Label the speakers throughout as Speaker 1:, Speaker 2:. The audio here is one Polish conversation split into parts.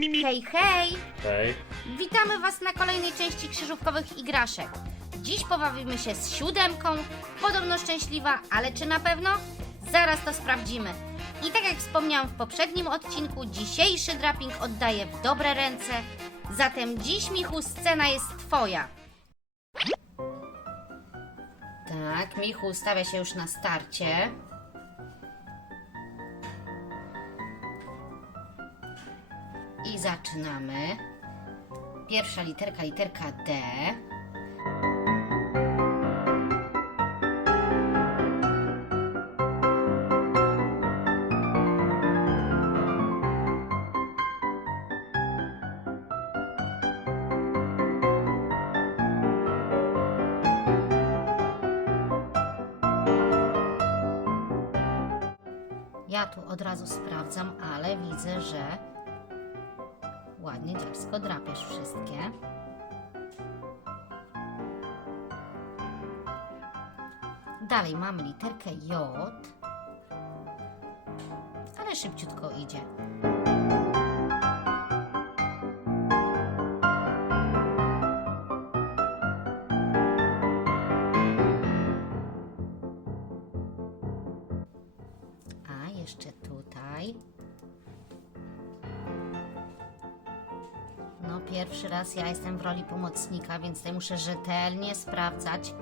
Speaker 1: Hej, hej!
Speaker 2: Hej.
Speaker 1: Witamy Was na kolejnej części krzyżówkowych igraszek. Dziś pobawimy się z siódemką. Podobno szczęśliwa, ale czy na pewno? Zaraz to sprawdzimy. I tak jak wspomniałam w poprzednim odcinku, dzisiejszy draping oddaję w dobre ręce. Zatem dziś, Michu, scena jest Twoja. Tak, Michu ustawia się już na starcie. Zaczynamy. Pierwsza literka, literka D. Ja tu od razu sprawdzam, ale widzę, że ładnie dziarsko drapiesz wszystkie. Dalej mamy literkę J, ale szybciutko idzie. Pierwszy raz ja jestem w roli pomocnika, więc tutaj muszę rzetelnie sprawdzać.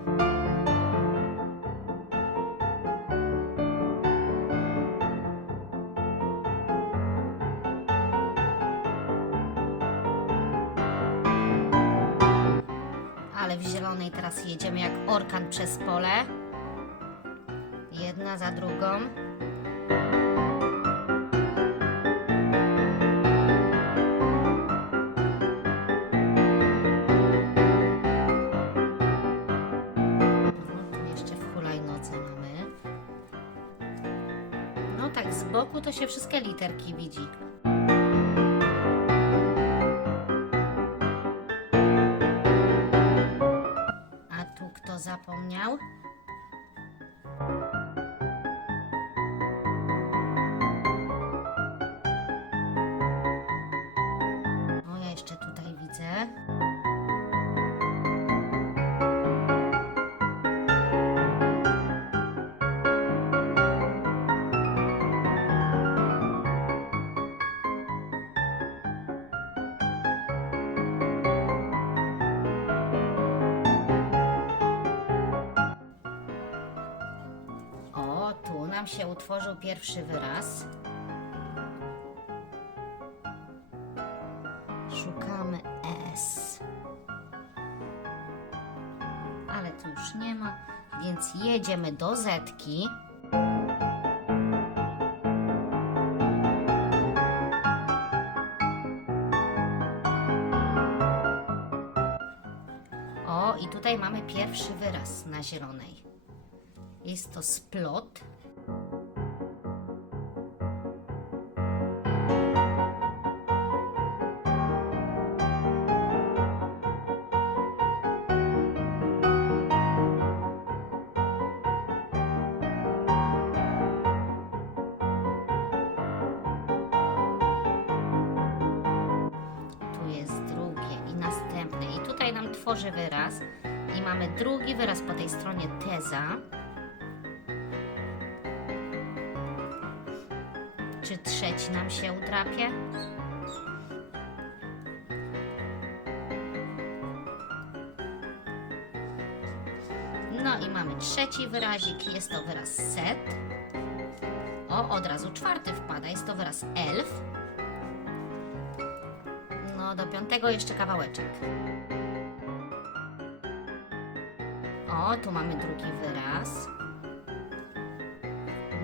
Speaker 1: Ale w zielonej teraz jedziemy jak orkan przez pole. Jedna za drugą. Tak, z boku to się wszystkie literki widzi. A tu kto zapomniał? Się utworzył pierwszy wyraz. Szukamy S. Ale tu już nie ma, więc jedziemy do Zetki. O, i tutaj mamy pierwszy wyraz na zielonej. Jest to splot. Tworzy wyraz. I mamy drugi wyraz po tej stronie teza. Czy trzeci nam się utrapie? No i mamy trzeci wyrazik, jest to wyraz set. O, od razu czwarty wpada, jest to wyraz elf. No, do piątego jeszcze kawałeczek. O, tu mamy drugi wyraz.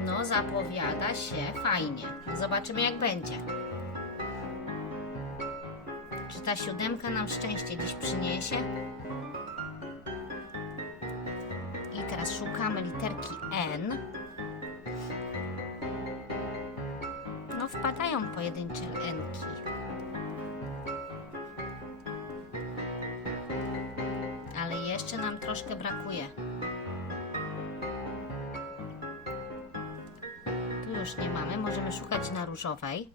Speaker 1: No, zapowiada się fajnie. Zobaczymy, jak będzie. Czy ta siódemka nam szczęście dziś przyniesie? I teraz szukamy literki N. No, wpadają pojedyncze Nki. Ale jeszcze nam troszkę brakuje. już nie mamy, możemy szukać na różowej.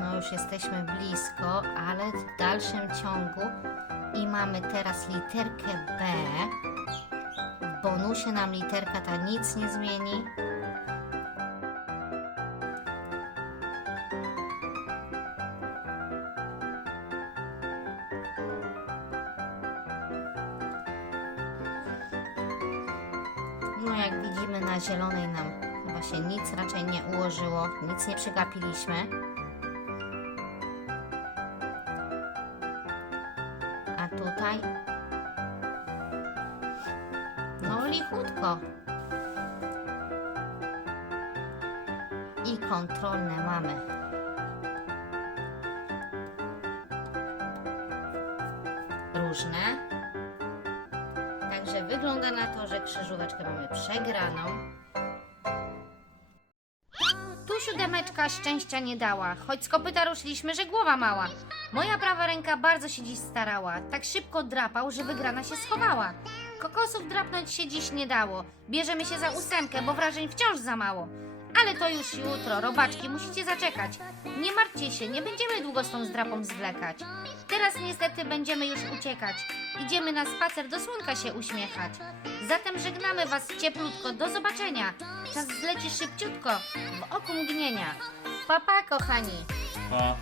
Speaker 1: No już jesteśmy blisko, ale w dalszym ciągu i mamy teraz literkę B. W bonusie nam literka ta nic nie zmieni. No jak widzimy na zielonej nam chyba się nic raczej nie ułożyło, nic nie przegapiliśmy. A tutaj no lichutko. I kontrolne mamy. Różne. Także wygląda na to, że krzyżóweczkę mamy przegraną. Tu siódemeczka szczęścia nie dała, choć z kopyta ruszyliśmy, że głowa mała. Moja prawa ręka bardzo się dziś starała, tak szybko drapał, że wygrana się schowała. Kokosów drapnąć się dziś nie dało, bierzemy się za ósemkę, bo wrażeń wciąż za mało. Ale to już jutro, robaczki, musicie zaczekać. Nie martwcie się, nie będziemy długo z tą zdrapą zwlekać. Teraz niestety będziemy już uciekać. Idziemy na spacer, do słonka się uśmiechać. Zatem żegnamy Was cieplutko, do zobaczenia. Czas zleci szybciutko, w oku mgnienia. Papa, kochani.
Speaker 2: Pa.